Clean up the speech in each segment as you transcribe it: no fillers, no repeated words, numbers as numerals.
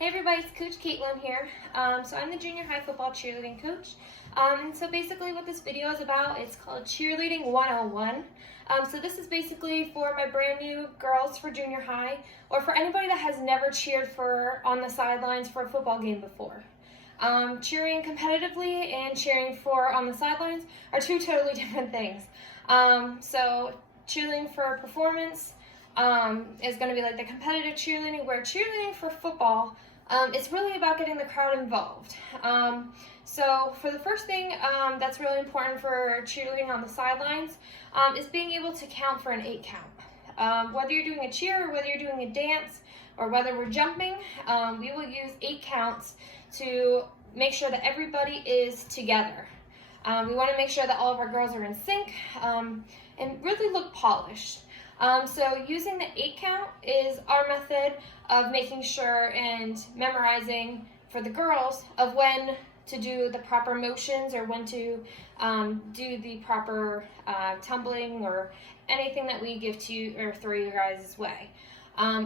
Hey everybody, it's Coach Caitlin here. So I'm the junior high football cheerleading coach. So basically what this video is about, it's called Cheerleading 101. So this is basically for my brand new girls for junior high, or for anybody that has never cheered on the sidelines for a football game before. Cheering competitively and cheering on the sidelines are two totally different things. So cheerleading for performance is going to be like the competitive cheerleading, where cheerleading for football, it's really about getting the crowd involved. So for the first thing that's really important for cheerleading on the sidelines is being able to count for an 8 count. Whether you're doing a cheer or whether you're doing a dance or whether we're jumping, we will use 8 counts to make sure that everybody is together. We want to make sure that all of our girls are in sync and really look polished. So using the 8 count is our method of making sure and memorizing for the girls of when to do the proper motions or when to do the proper tumbling or anything that we give to you or throw you guys' way.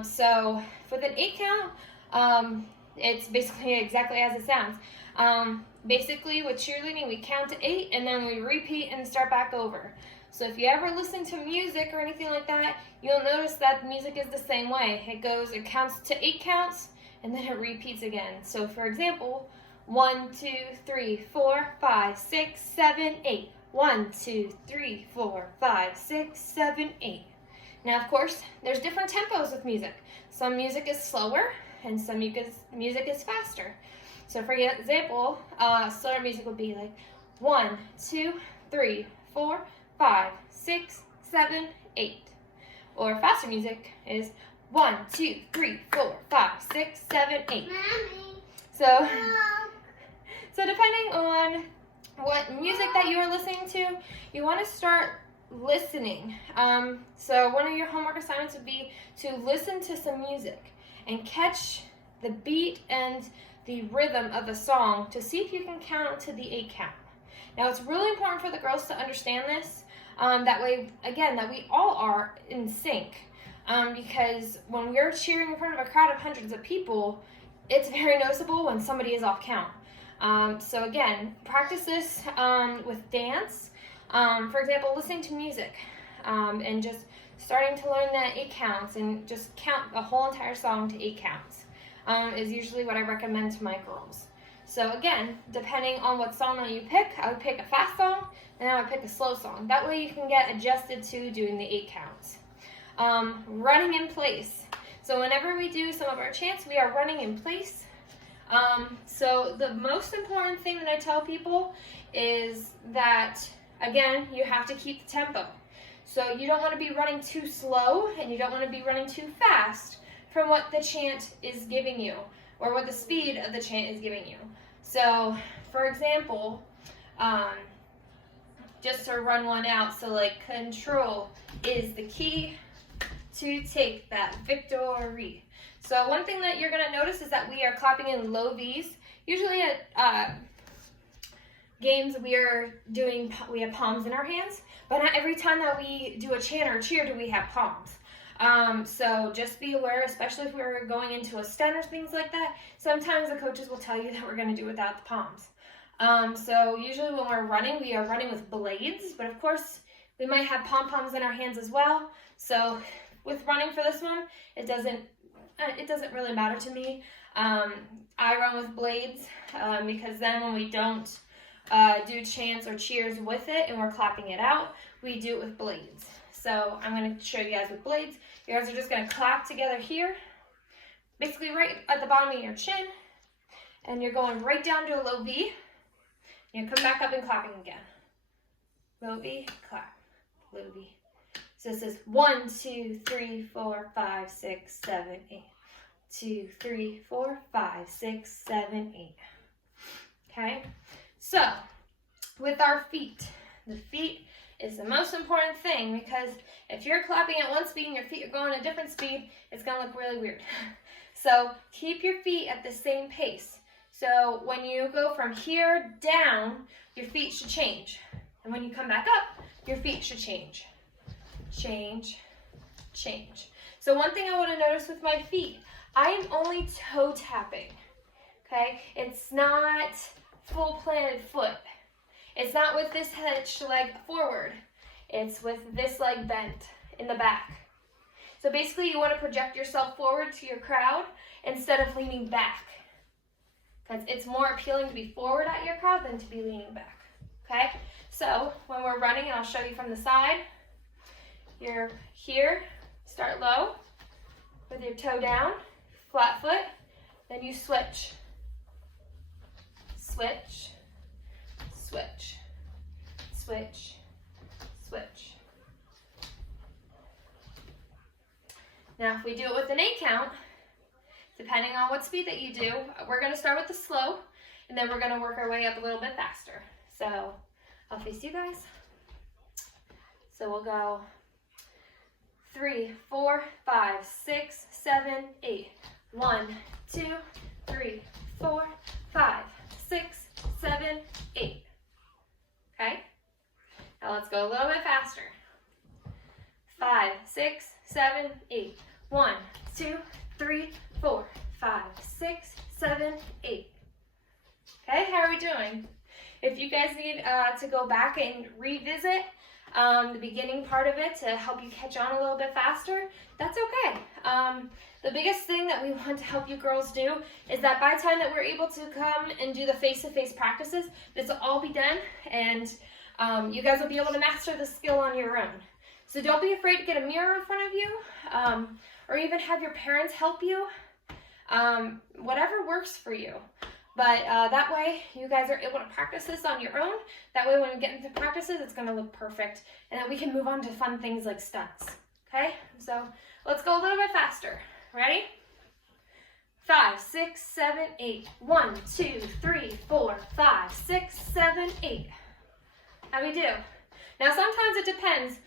So for the 8 count, it's basically exactly as it sounds. Basically with cheerleading, we count to 8 and then we repeat and start back over. So if you ever listen to music or anything like that, you'll notice that music is the same way. It counts to 8 counts, and then it repeats again. So for example, 1, 2, 3, 4, 5, 6, 7, 8. 1, 2, 3, 4, 5, 6, 7, 8. Now, of course, there's different tempos with music. Some music is slower, and some music is faster. So for example, slower music would be like 1, 2, 3, 4, 5, 6, 7, 8. Or faster music is 1, 2, 3, 4, 5, 6, 7, 8. Mommy. So depending on what music that you are listening to, you want to start listening. So one of your homework assignments would be to listen to some music and catch the beat and the rhythm of the song to see if you can count to the 8 count. Now it's really important for the girls to understand this. That way, again, that we all are in sync. Because when we're cheering in front of a crowd of hundreds of people, it's very noticeable when somebody is off count. So again, practice this with dance. For example, listening to music and just starting to learn the 8 counts and just count the whole entire song to 8 counts is usually what I recommend to my girls. So again, depending on what song that you pick, I would pick a fast song and I would pick a slow song. That way you can get adjusted to doing the 8 counts. Running in place. So whenever we do some of our chants, we are running in place. So the most important thing that I tell people is that, again, you have to keep the tempo. So you don't want to be running too slow and you don't want to be running too fast from what the chant is giving you or what the speed of the chant is giving you. So, for example, just to run one out, so like control is the key to take that victory. So one thing that you're going to notice is that we are clapping in low V's. Usually at games we have palms in our hands, but not every time that we do a chant or a cheer do we have palms. So just be aware, especially if we're going into a stunt or things like that, sometimes the coaches will tell you that we're going to do without the palms. So usually when we're running, we are running with blades, but of course we might have pom-poms in our hands as well. So with running for this one, it doesn't really matter to me. I run with blades because then when we don't do chants or cheers with it and we're clapping it out, we do it with blades. So I'm going to show you guys with blades. You guys are just going to clap together here, basically right at the bottom of your chin, and you're going right down to a low V. And you come back up and clapping again. Low V, clap, low V. So this is 1, 2, 3, 4, 5, 6, 7, 8. 2, 3, 4, 5, 6, 7, 8. Okay? So, with our feet, the feet is the most important thing, because if you're clapping at one speed and your feet are going at a different speed, it's going to look really weird. So keep your feet at the same pace. So when you go from here down, your feet should change. And when you come back up, your feet should change. Change, change. So one thing I want to notice with my feet, I am only toe tapping, okay? It's not full planted foot. It's not with this hitched leg forward. It's with this leg bent in the back. So basically you want to project yourself forward to your crowd instead of leaning back, because it's more appealing to be forward at your crowd than to be leaning back, okay? So when we're running, and I'll show you from the side, you're here, start low with your toe down, flat foot, then you switch, switch, switch, switch, switch. Now if we do it with an 8 count, depending on what speed that you do, we're going to start with the slow, and then we're going to work our way up a little bit faster. So I'll face you guys. So we'll go 3, 4, 5, 6, 7, 8. 1, 2, 3, 4, 5, 6, 7, 8. Okay? Now let's go a little bit faster. 5, 6, 7, 8. 1, 2, 3, 4, 5, 6, 7, 8. Okay, how are we doing? If you guys need to go back and revisit the beginning part of it to help you catch on a little bit faster, that's okay. The biggest thing that we want to help you girls do is that by the time that we're able to come and do the face-to-face practices, this will all be done, and you guys will be able to master the skill on your own. So don't be afraid to get a mirror in front of you, or even have your parents help you. Whatever works for you. But that way you guys are able to practice this on your own. That way when we get into practices, it's going to look perfect. And then we can move on to fun things like stunts. Okay? So let's go a little bit faster. Ready? 5, 6, 7, 8. 1, 2, 3, 4, 5, 6, 7, 8. How we do? Now sometimes it depends.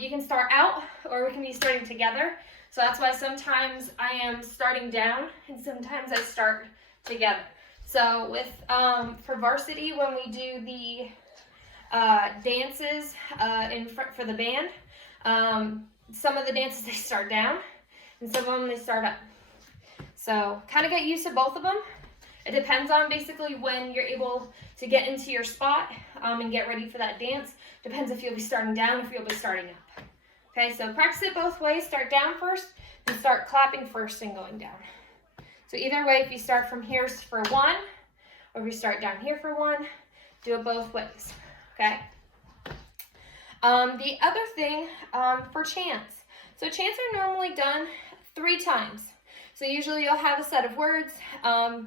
You can start out, or we can be starting together. So that's why sometimes I am starting down and sometimes I start together. So with for varsity, when we do the dances for the band, some of the dances they start down and some of them they start up. So kind of get used to both of them. It depends on basically when you're able to get into your spot and get ready for that dance. Depends if you'll be starting down or if you'll be starting up. Okay, so practice it both ways. Start down first and start clapping first and going down. So either way, if you start from here for 1, or if you start down here for 1, do it both ways, okay? The other thing for chants. So chants are normally done 3 times. So usually you'll have a set of words, and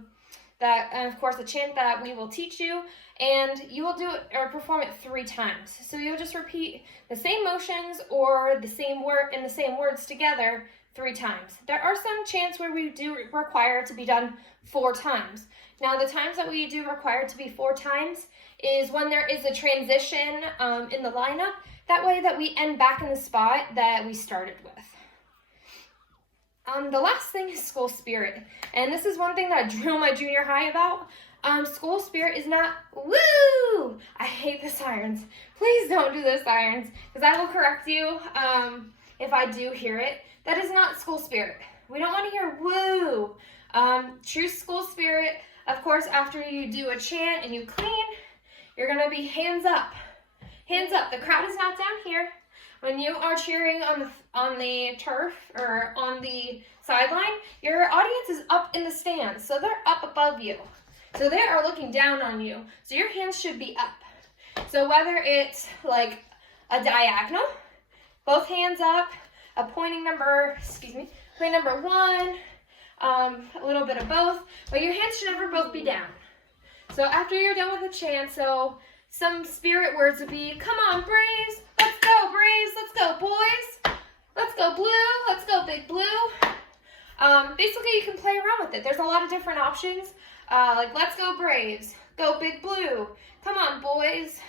of course a chant that we will teach you, and you will do it or perform it 3 times. So you'll just repeat the same motions or the same word and the same words together 3 times. There are some chants where we do require it to be done 4 times. Now the times that we do require it to be 4 times is when there is a transition in the lineup. That way that we end back in the spot that we started with. The last thing is school spirit. And this is one thing that I drill my junior high about. School spirit is not, woo! I hate the sirens. Please don't do the sirens, because I will correct you if I do hear it. That is not school spirit. We don't want to hear woo. True school spirit, of course, after you do a chant and you clean, you're going to be hands up. Hands up. The crowd is not down here. When you are cheering on the turf or on the sideline, your audience is up in the stands, so they're up above you. So they are looking down on you. So your hands should be up. So whether it's like a diagonal, both hands up, a pointing number, point number 1, a little bit of both, but your hands should never both be down. So after you're done with the chant, so some spirit words would be, come on, Braves, let's go, Braves, let's go, boys, let's go, Blue, let's go, Big Blue. Basically, you can play around with it. There's a lot of different options, like let's go, Braves, go, Big Blue, come on, boys,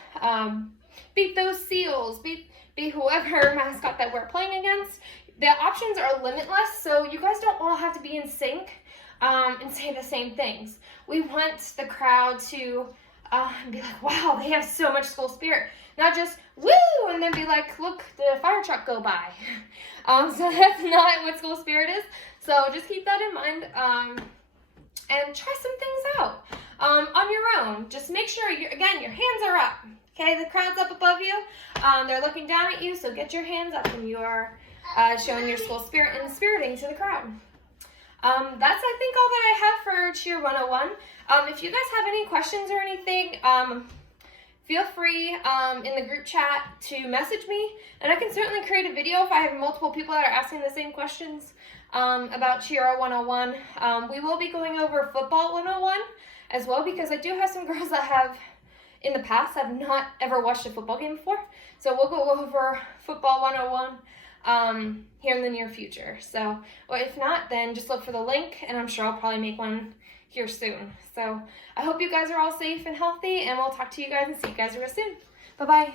beat those Seals, beat whoever mascot that we're playing against. The options are limitless, so you guys don't all have to be in sync and say the same things. We want the crowd to and be like, wow, they have so much school spirit. Not just, woo, and then be like, look, the fire truck go by. So that's not what school spirit is. So just keep that in mind, and try some things out on your own. Just make sure, your hands are up. Okay, the crowd's up above you. They're looking down at you, so get your hands up when you're showing your school spirit and spiriting to the crowd. That's, I think, all that I have for Cheer 101. If you guys have any questions or anything, feel free in the group chat to message me, and I can certainly create a video if I have multiple people that are asking the same questions about Cheer 101. We will be going over Football 101 as well, because I do have some girls that have, in the past, have not ever watched a football game before. So we'll go over Football 101 here in the near future. So, well, if not, then just look for the link, and I'm sure I'll probably make one here soon. So I hope you guys are all safe and healthy, and we'll talk to you guys and see you guys real soon. Bye-bye.